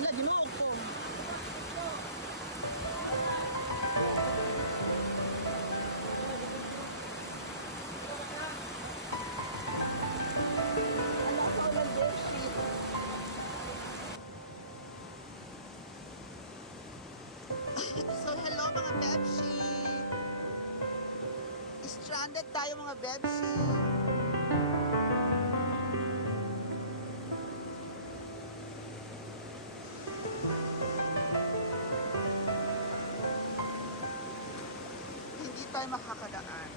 na, dinuog ko. So hello mga Bebshi! Stranded tayo mga Bebshi! Tayo makakadaan.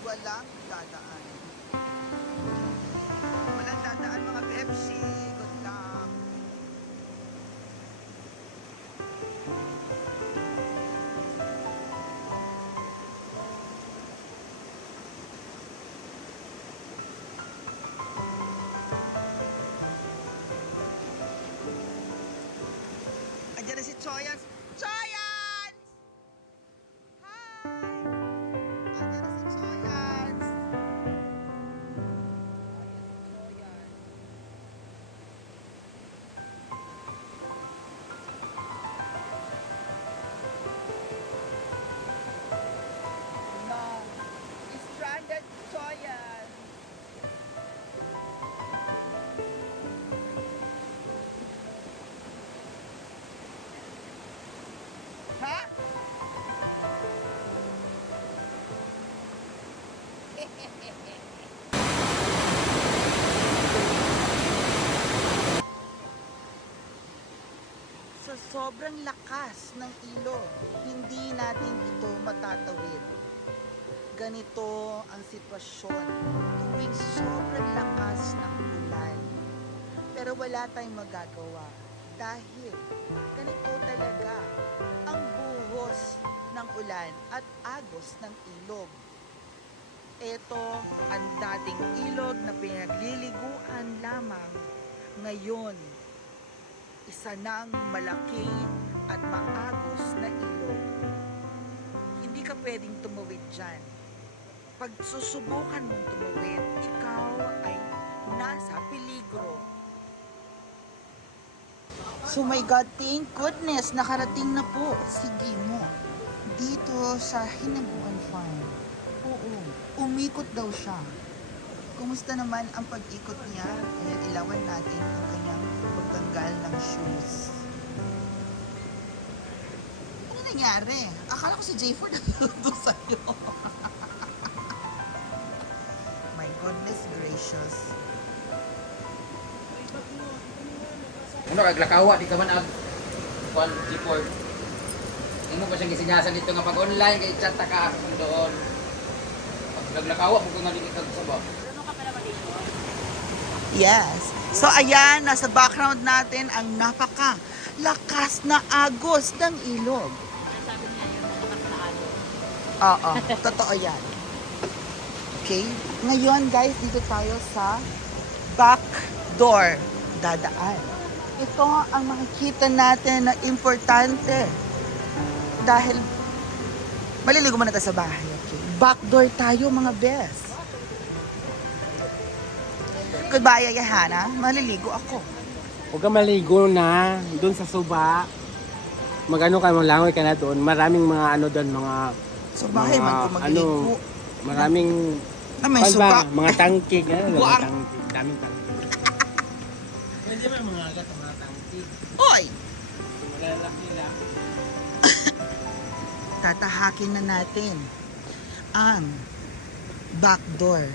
Walang dadaan. Walang dadaan mga Bebshi. Na si Choyans. Choyans! Hi! Andiyan na si Sa sobrang lakas ng ilog, hindi natin ito matatawid. Ganito ang sitwasyon tuwing sobrang lakas ng ulan. Pero wala tayong magagawa dahil ganito talaga ang buhos ng ulan at agos ng ilog. Ito ang dating ilog na pinagliliguan lamang ngayon. Isa ng malaki at maagos na ilog. Hindi ka pwedeng tumawid dyan. Pag susubukan mong tumawid, ikaw ay nasa peligro. So my God, thank goodness, nakarating na po si Gimo dito sa Hinabuan Farm. Umikot daw siya. Kumusta naman ang pag-ikot niya? Kaya ilawan natin ang kanyang pagtanggal ng shoes. Ano nangyari? Akala ko si J4 nandun sa'yo. My goodness gracious. Ano kag lakawa di ka man ag report. Imo pa siyang gisinyasan dito nga pag online kay chat ka doon. Naglakawa mo kung di ka sa ba. Yes. So ayan, nasa background natin ang napaka lakas na agos ng ilog. Oo, totoo yan. Okay? Ngayon guys, dito tayo sa back door dadaan. Ito ang makikita natin na importante dahil maliligo muna tayo sa bahay. Okay? Back door tayo mga best. Goodbye, Ayahana. Maliligo ako. Huwag ka maligo na doon sa suba. Magano ka, maglangoy ka na doon. Maraming mga ano doon, mga... So, bahay mga, man ko magligo. Ano, maraming... Ah, may Ano ba? Mga tangkig. Ano, mga tangkig. Daming tangkig. Pwede ba mga agat ang mga tangkig? Oy! Malalaki lang. Tatahakin na natin ang back door.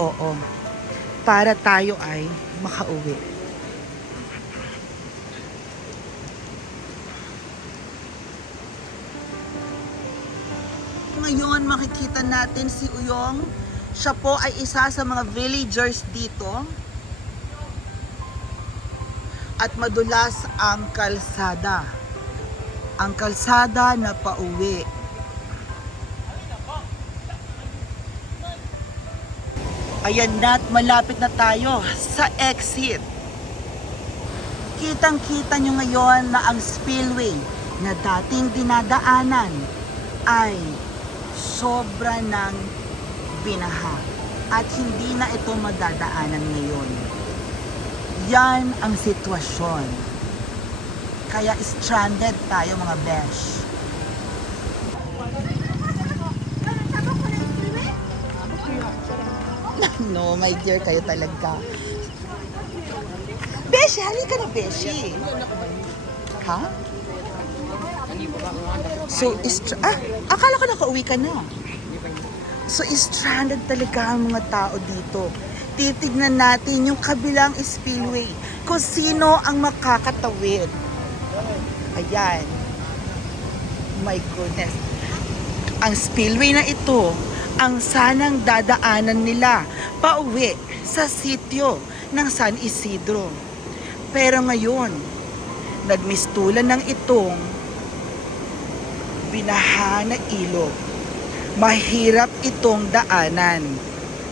Oo. Para tayo ay makauwi. Ngayon makikita natin si Uyong. Siya po ay isa sa mga villagers dito. At madulas ang kalsada. Ang kalsada na pauwi. Ayan na at malapit na tayo sa exit. Kitang-kita nyo ngayon na ang spillway na dating dinadaanan ay sobra ng binaha at hindi na ito madadaanan ngayon. Yan ang sitwasyon. Kaya stranded tayo mga besh. no, my dear, kayo talaga. Beshi, halika na, Beshi. Ha? So, istra- ah, akala ko nakauwi ka na. So, stranded talaga ang mga tao dito. Titignan natin yung kabilang spillway. Kung sino ang makakatawid. Ayan. My goodness. Ang spillway na ito, ang sanang dadaanan nila pauwi sa sityo ng San Isidro. Pero ngayon, nagmistulan ng itong binaha na ilog. Mahirap itong daanan.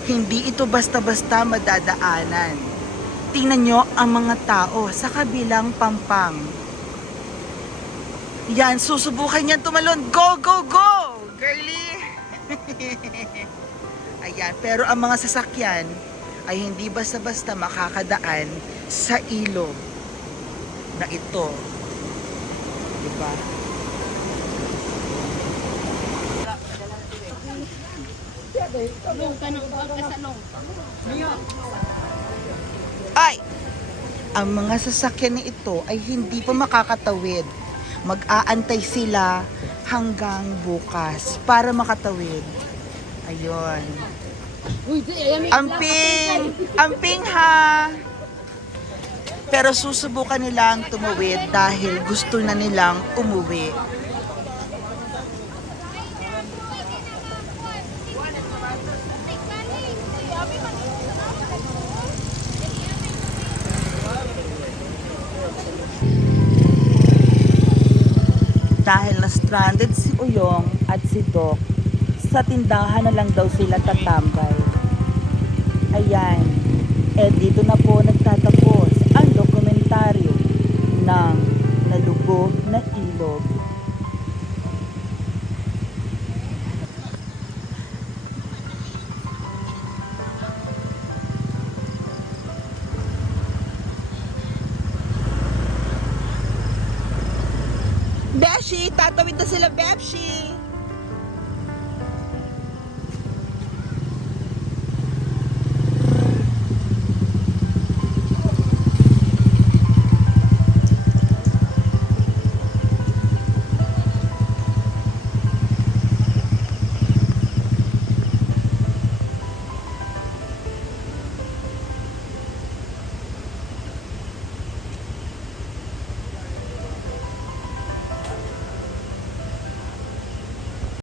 Hindi ito basta-basta madadaanan. Tingnan nyo ang mga tao sa kabilang pampang. Yan, susubukan niyan tumalon. Go, go, go! Girlie! Ayan, pero ang mga sasakyan ay hindi basta-basta makakadaan sa ilog na ito. Diba? Ay! Ang mga sasakyan na ito ay hindi pa makakatawid. Mag-aantay sila hanggang bukas para makatawid. Ayun. Amping! Amping ha! Pero susubukan nilang tumawid dahil gusto na nilang umuwi. Dahil na stranded si Uyong at si Doc, sa tindahan na lang daw sila tatambay. Ayan, eh dito na po nagtatapos ang dokumentaryo ng Nalubog na Ilog. Tatawid na sila, Beshi!